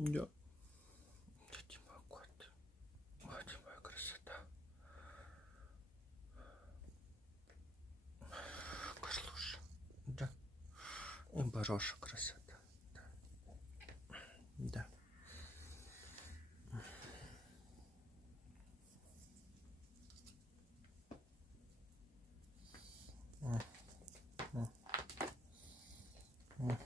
Да. Ты мой кот. Вот моя красота. Послушай. Да. И Бороша красота. Да. Да.